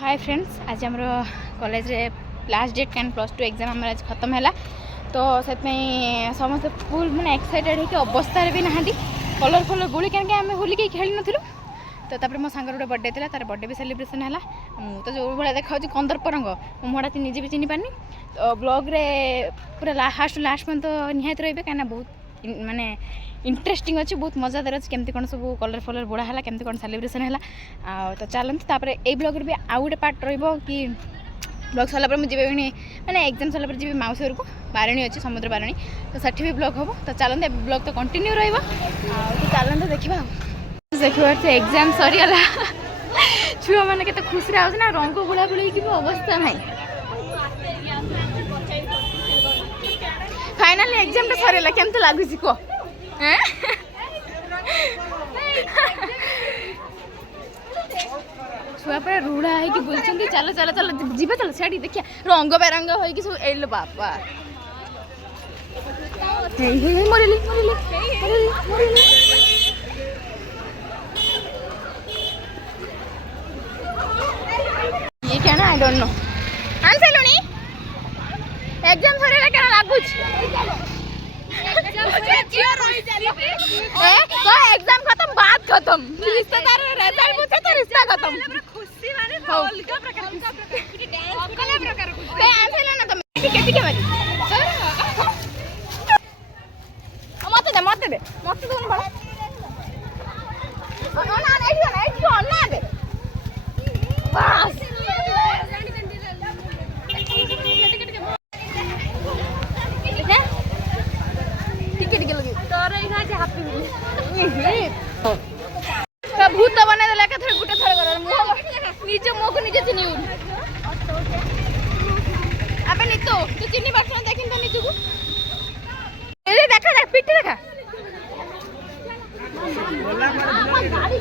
hi friends, आज आम college रे लास्ट डेट कैन +2 एग्जाम आम आज खत्म है तो से समस्त फुल मैंने एक्साइटेड होकर अवस्था भी ना कलर फलर बुली कहीं आम होली कहीं खेल नु तो तापर मो सांगर गोटे बर्थडे था तार बर्थडे भी सेलिब्रेशन है तो जो भाई देखा कंदर रंग मुझा निजे भी चिन्ह पानी तो ब्लॉग रे पूरा लास्ट में तो निहाती रही कहीं बहुत माने इंटरेस्टिंग अच्छे बहुत मजादार अच्छे केमती कौन सब कलर फलर बुड़ा है केमती कौन सेलिब्रेशन है तो चलते तापर ये ब्लॉग भी आउ गोटे पार्ट कि ब्लॉग सरला मुझे मैंने एग्जाम सरला जी माउसी घर को बारणी अच्छी समुद्र बारणी तो सेठी भी ब्लॉग हम तो चलते ब्लॉग तो कंटिन्यू रहा तो चलते देखा देखा से एग्जाम सरीगला छुआ मैंने के खुशी आस ना रंग बुड़ा बुड़ी की अवस्था ना फाइनाली एग्जाम टा सरीगला केमती लगुच कह छुआ पूरा रूढ़ा है कि बोलते चलो चलो चलो जीवा चलो सियाड़ी देखिए रंग बेरंग हो सब एल बापा मरली ये क्या ना आई डोंट नो आंसलुनी एग्जाम सरेला क्या लागुच तो एग्जाम खत्म बात खत्म रिश्तेदार रिजल्ट पूछे तो रिश्ता खत्म खुशी माने अलग प्रकार खुशी आंसर ना तुम टिके मारी मत दे दोन बड़ा ना एठी ना दे बस भूत बना देला के थोड़े गुटे थोड़े कर निजे मुंह को निजे चिन्ही अबे नितो तू चिन्ही बात ना देखिन तो निजु को ए देखा देख पिट्टी देखा गाड़ी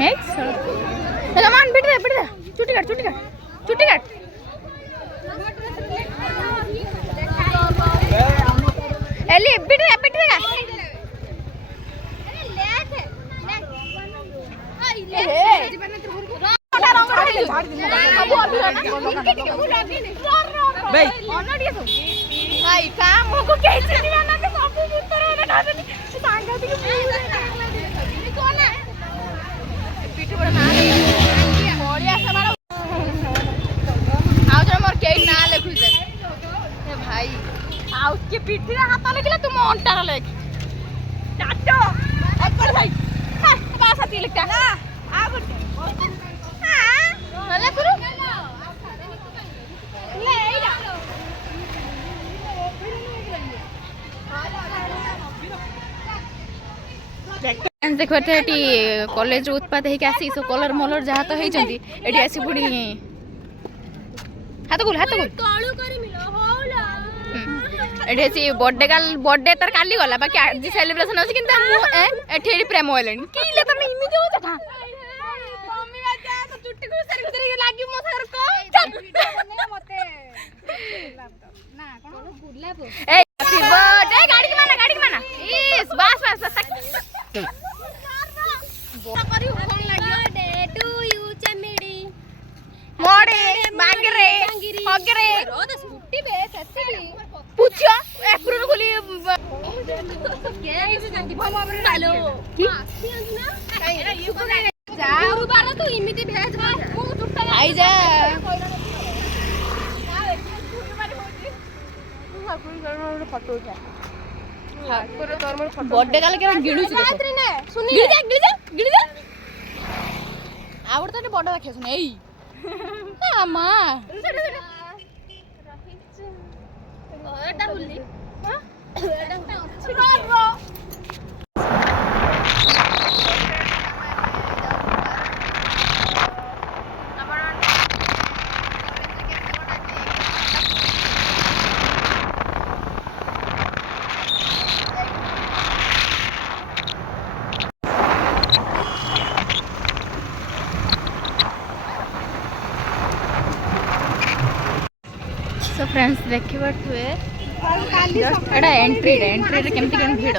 हे रमान पिट दे चुटी काट एली पिट दे भाई काम को कैसे नहीं आना के सब उत्तर है ना सांगत की कौन है पिट बड़ा ना बढ़िया से मारो आओ जरा मोर केई ना लिखु दे ए भाई आओ के पिठी रे हाथ लगिला तुम अंटा लेक टाटो ऊपर भाई हां पास आती लिखता ना आ गुटे हां भले करू ले एइला देखो एटी कॉलेज उत्पाद है आसी सो कलर मलर जहाँ तो होती एटी आसी पुड़ी हाथ गुल एटी बर्थडे तर काली गला बाकी आज सेलिब्रेशन अछि किंतु एठी प्रेम होइलेन कीले तमे इमिति हो जथा मम्मी बाजा तो चुट्टी को सरी सरी लागी मो सर को मते ना कोन गुलाब ए हैप्पी बर्थडे गाड़ी के माना इस बस मोड़े बांगरे हगरे रोद स्कूटी बे सस्ती पूछो एप्रिल खुली के ऐसे जानती हम हमरे डालो की ना ये को जाऊ बार तू इमिति भेज मु चुट्टा आई जा फोटो उठा हां तोरे तोर मोर फोटो बर्थडे काले के गिळु छु रात्रि ने सुनी गिळी जा आवड़ तो बड़ देखिए सुन एई आमा एटा हुल्ली हां एटा छिरो सो फ्रेंड्स देखिए एंट्री केमती कौन भिड़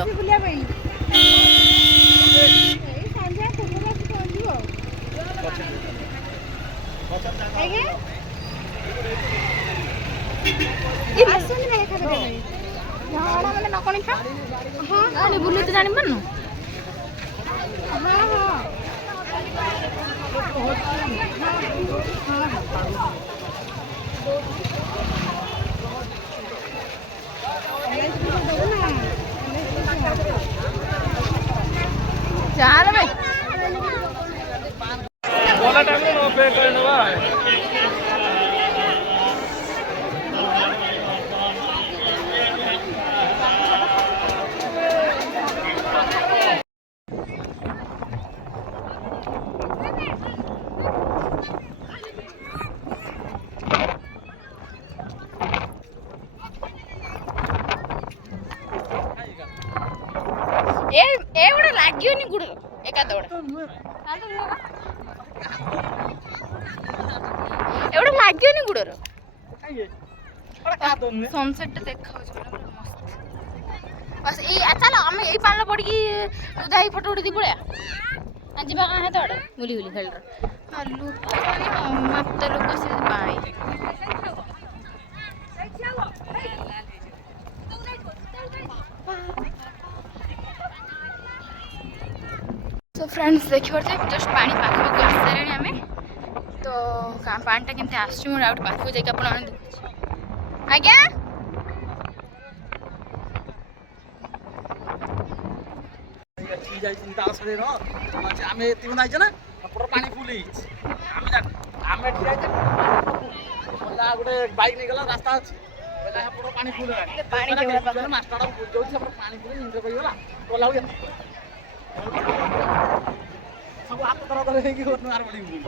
बुलू तो जानी पारनु चाल भाई बोला टाइम रे नो पे करनवा ए उड़ा लागियो नि गुड़ एका दौड़ एवढं लागियो नि गुड़ सनसेट देखा बस ए चलो हम यही पाल पड़ की जाई फोटो उठी पड़े आज बा कहां तो बुली बुली खेल लोक मत लोक से बाई तो फ्रेंड्स देखिए जस्ट पानी पाखक आस सारे आम तो पाटा केमती आसुँ मुझे आउट पाखक जाकि आप आज्ञा गोटे बाइक नहीं गला रास्ता अच्छी पानी फुल सब हाथ तरह तरह की होत मार बड़ी बुली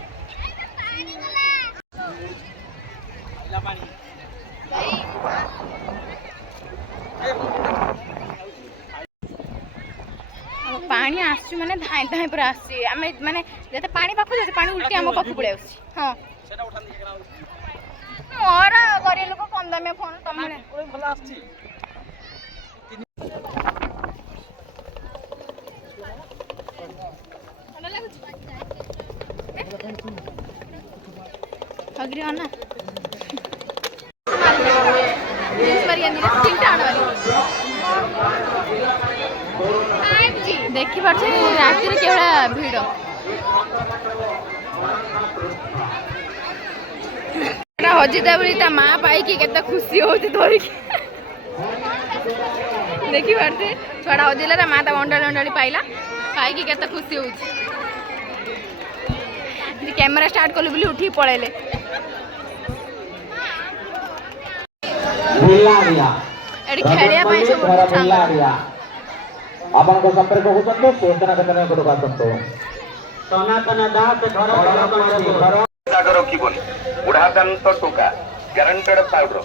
ला पानी पानी आसु माने धाई धाई पर आसी आमे माने जते पानी पाखु जते पानी उल्टी हम पाखु पड़े आसी हां सेटा उठान दे केना मोरा गरे लोक कम दामे फोन तमने कोई भला आसी अग्री ना देखी पार्छ राति केवड़ा भिड़ हजिता बोली ता माँ पाई केते खुशी होती धरिकी देखी पार्छ छुआटा हजिला माँ ता अंडाली अंडाली पाइला पाई केते खुशी होती कैमेरा स्टार्ट कलु बोली उठी पळेले एडी खेलिया पई सब बिलारिया आपन को संपर्क होतंतो सूचना केतने को बातंतो सनातन दास घर सागर रखिबोनी बुढ़ा दांत टोका ग्यारंटेड पाउडर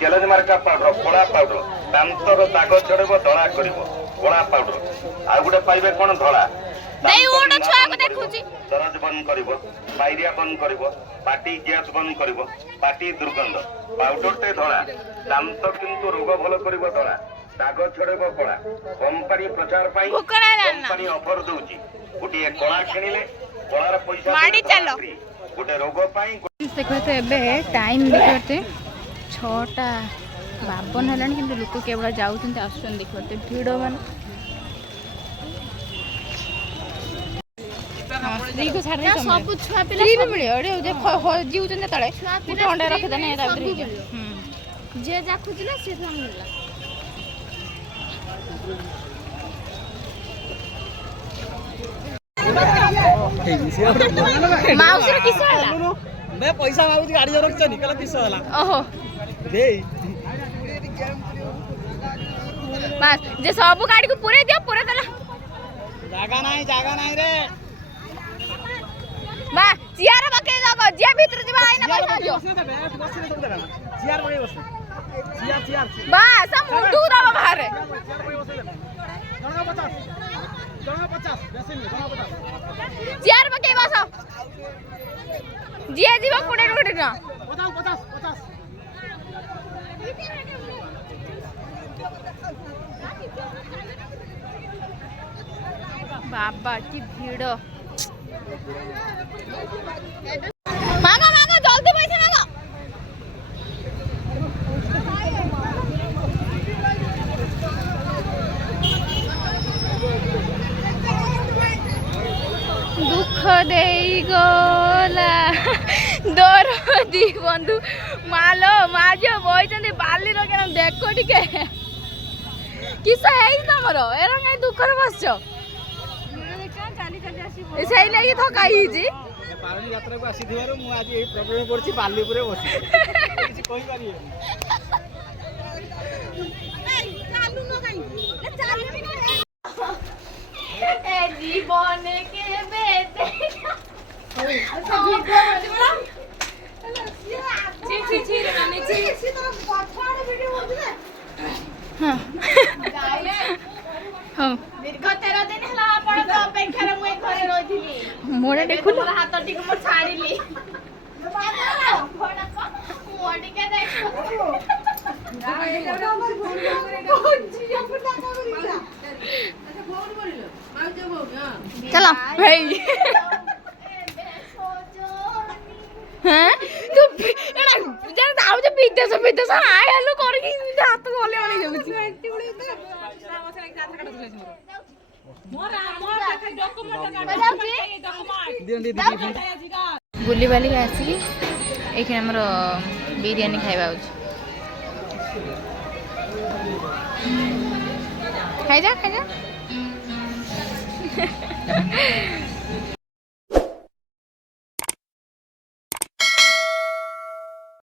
चैलेंज मार्का पाउडर कोड़ा पाउडर दांतर दाग छड़ेबो धड़ा करिवो कोड़ा पाउडर आ गुटे पाइबे कोन धड़ा देई ओड छुआ को देखुची दरज बंद करिवो पायरिया बंद करिवो पाटी गैस बंद करिवो पाटी दुर्गंध पाउडर ते धड़ा दांत किंतु रोग भलो करिवो धड़ा दाग छड़ेबो कोड़ा कंपनी प्रचार पाई कंपनी ऑफर दउची गुटिए कोड़ा किनिले कोड़ार पैसा माडी चलो गुटे रोग पाई देखते एबे टाइम देखते 6:52 हेलानी किंतु लोक केवल जाउछन आसुछन देखते भिड़ माने स्त्री को छाड़ दे सब छुआ पिला फ्री में मिले अरे जे जीउछन तळे गुटे अंडा रखे देने एटा उधर जे जा खुजला से हम मिलला माउसर किस होला मैं पैसा मागुची गाड़ी जरक छ निकला किस होला ओहो दे बस जे सब गाड़ी को पूरे दियो पूरे देला जागा नाही रे बा चियार बके जागो जे भीतर दिबा आइना पैसा दियो बसने सब देना चियार बगे बस चियार बा सब मुंडू दबा बाहर जणा 50 बेसिन जणा 50 चियार बके बसो जे जीवा कोडे कोडे ना 50 बाबा की भीड़ मांगा मांगा जल्दी ଦେଇ ଗଲା ଦରଦି ବନ୍ଧୁ ମାଲୋ ମା ଝିଅ ବଇଛନ୍ତି ବାଲିର କେନ ଦେଖ ଟିକେ କିସ ହେଇଛି ତମର ଏର କାଇଁ ଦୁଃଖରେ ବସିଛ ସେଇ ଲାଗି ଥକା ହେଇଛି ପାରଣୀ ଯାତ୍ରାକୁ ଆସିଥିବାରୁ ମୁଁ ଆଜି ଏଇ ପ୍ରୋବ୍ଲେମ କରୁଛି ବାଲି ଉପରେ ବସି କିଛି କହିପାରିବେନି জীবনে কেবে দীর্ঘ 13 দিন হলা আপনার অপেক্ষারে মুই ঘরে রইছিলি মোড়ে দেখুন হাত টিকে মো ছাড়িলি মোটিকে দেখো चलो भाई हैं तू एड़ा जरा दाउ जे विदेश विदेश आय हेलो करी की हाथ गले माने जाउची बुली बाली आसी एखे हमर बिरयानी खाइबा होची खाइ जा